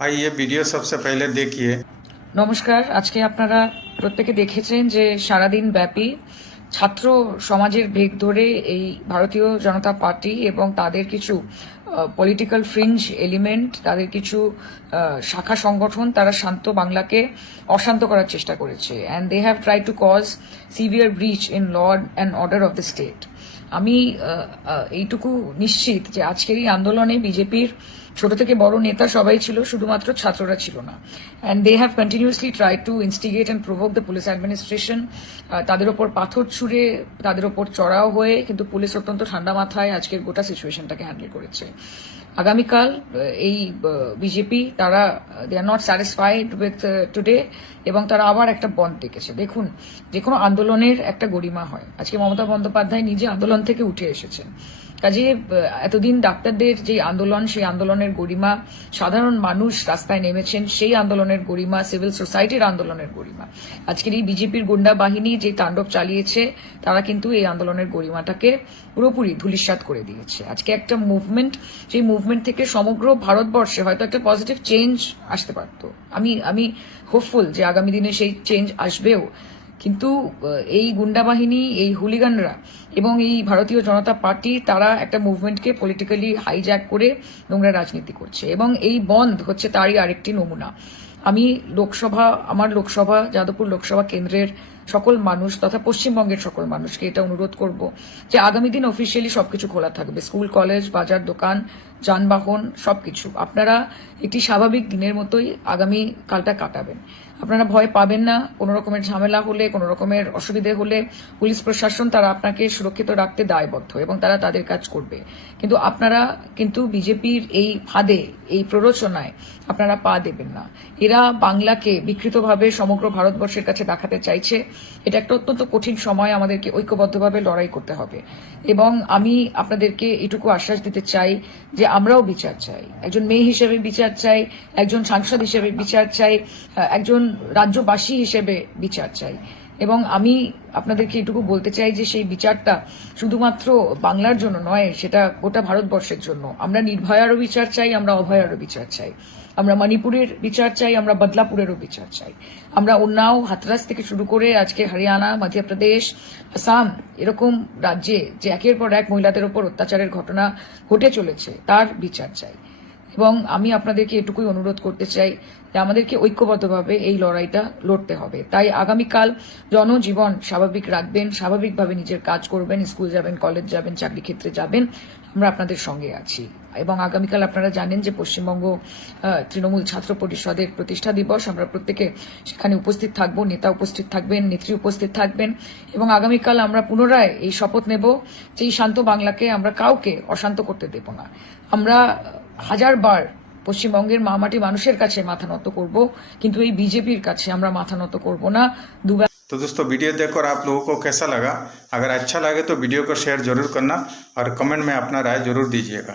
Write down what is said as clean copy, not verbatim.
भाई ये वीडियो सबसे पहले देखिए। নমস্কার। আজকে আপনারা প্রত্যেকে দেখেছেন যে সারাদিন ব্যাপী ছাত্র সমাজের বেগ ধরে এই ভারতীয় জনতা পার্টি এবং তাদের কিছু পলিটিক্যাল ফ্রিঞ্জ এলিমেন্ট, তাদের কিছু শাখা সংগঠন, তারা শান্ত বাংলাকে অশান্ত করার চেষ্টা করেছে। And they have try to cause severe breach in law and order of the state. আমি এইটুকু নিশ্চিত যে আজকের এই আন্দোলনে বিজেপির ছোট থেকে বড় নেতা সবাই ছিল, শুধুমাত্র ছাত্ররা ছিল না। And they have continuously try to instigate and provoke the police administration. তাদের ওপর পাথর ছুঁড়ে, তাদের ওপর চড়াও হয়ে, কিন্তু পুলিশ অত্যন্ত ঠান্ডা মাথায় আজকের গোটা সিচুয়েশনটাকে হ্যান্ডেল করেছে। আগামীকাল এই বিজেপি তারা they are not satisfied with today, এবং তারা আবার একটা বন্ধ ডেকেছে। দেখুন, যে কোনো আন্দোলনের একটা গরিমা হয়। আজকে মমতা বন্দ্যোপাধ্যায় নিজে আন্দোলন থেকে উঠে এসেছেন। কাজে এতদিন ডাক্তারদের যে আন্দোলন, সেই আন্দোলনের গরিমা, সাধারণ মানুষ রাস্তায় নেমেছেন সেই আন্দোলনের গরিমা, সিভিল সোসাইটির আন্দোলনের গরিমা, আজকের এই বিজেপির গুন্ডা বাহিনী যে তাণ্ডব চালিয়েছে, তারা কিন্তু এই আন্দোলনের গরিমাটাকে পুরোপুরি ধূলিসাৎ করে দিয়েছে। আজকে একটা মুভমেন্ট, সেই মুভমেন্ট থেকে সমগ্র ভারতবর্ষে হয়তো একটা পজিটিভ চেঞ্জ আসতে পারত। আমি হোপফুল যে আগামী দিনে সেই চেঞ্জ আসবেও। কিন্তু এই গুন্ডা বাহিনী, এই হুলিগানরা এবং এই ভারতীয় জনতা পার্টি, তারা একটা মুভমেন্টকে পলিটিক্যালি হাইজ্যাক করে নোংরা রাজনীতি করছে, এবং এই বন্ধ হচ্ছে তারই আরেকটি নমুনা। আমি আমার লোকসভা যাদবপুর লোকসভা কেন্দ্রের সকল মানুষ তথা পশ্চিমবঙ্গের সকল মানুষকে এটা অনুরোধ করব যে আগামী দিন অফিসিয়ালি সবকিছু খোলা থাকবে, স্কুল, কলেজ, বাজার, দোকান, যানবাহন, সবকিছু। আপনারা একটি স্বাভাবিক দিনের মতোই আগামী কালটা কাটাবেন। আপনারা ভয় পাবেন না। কোনো রকমের ঝামেলা হলে, কোনো রকমের অসুবিধে হলে পুলিশ প্রশাসন তারা আপনাকে সুরক্ষিত রাখতে দায়বদ্ধ, এবং তারা তাদের কাজ করবে। কিন্তু আপনারা কিন্তু বিজেপির এই ফাঁদে, এই প্ররোচনায় আপনারা পা দেবেন না। এরা বাংলাকে বিকৃতভাবে সমগ্র ভারতবর্ষের কাছে দেখাতে চাইছে। এটা একটা অত্যন্ত কঠিন সময়, আমাদেরকে ঐক্যবদ্ধভাবে লড়াই করতে হবে। এবং আমি আপনাদেরকে এটুকু আশ্বাস দিতে চাই যে আমরাও বিচার চাই, একজন মেয়ে হিসেবে বিচার চাই, একজন সাংসদ হিসেবে বিচার চাই, একজন রাজ্যবাসী হিসেবে বিচার চাই। এবং আমি আপনাদেরকে এটুকু বলতে চাই যে সেই বিচারটা শুধুমাত্র বাংলার জন্য নয়, সেটা গোটা ভারতবর্ষের জন্য। আমরা নির্ভয়ারও বিচার চাই, আমরা অভয়ারও বিচার চাই, আমরা মণিপুরের বিচার চাই, আমরা বদলাপুরেরও বিচার চাই। আমরা উন্নাও, হাথরাস থেকে শুরু করে আজকে হরিয়ানা, মধ্যপ্রদেশ, আসাম, এরকম রাজ্যে যে একের পর এক মহিলাদের ওপর অত্যাচারের ঘটনা ঘটে চলেছে, তার বিচার চাই। এবং আমি আপনাদেরকে এটুকুই অনুরোধ করতে চাই যে আমাদেরকে ঐক্যবদ্ধভাবে এই লড়াইটা লড়তে হবে। তাই আগামীকাল জনজীবন স্বাভাবিক রাখবেন, স্বাভাবিকভাবে নিজের কাজ করবেন, স্কুল যাবেন, কলেজ যাবেন, চাকরি ক্ষেত্রে যাবেন, আমরা আপনাদের সঙ্গে আছি। এবং আগামীকাল আপনারা জানেন যে পশ্চিমবঙ্গ তৃণমূল ছাত্র পরিষদের প্রতিষ্ঠা দিবস। আমরা প্রত্যেকে সেখানে উপস্থিত থাকবো, নেতা উপস্থিত থাকবেন, নেত্রী উপস্থিত থাকবেন। এবং আগামীকাল আমরা পুনরায় এই শপথ নেব যে এই শান্ত বাংলাকে আমরা কাউকে অশান্ত করতে দেব না। আমরা হাজারবার পশ্চিমবঙ্গের মামাটি মানুষের কাছে মাথা নত করব, কিন্তু এই বিজেপির কাছে আমরা মাথা নত করব না। तो दोस्तों वीडियो देखकर आप लोगों को कैसा लगा? अगर अच्छा लगे तो वीडियो को शेयर जरूर करना और कमेंट में अपना राय जरूर दीजिएगा।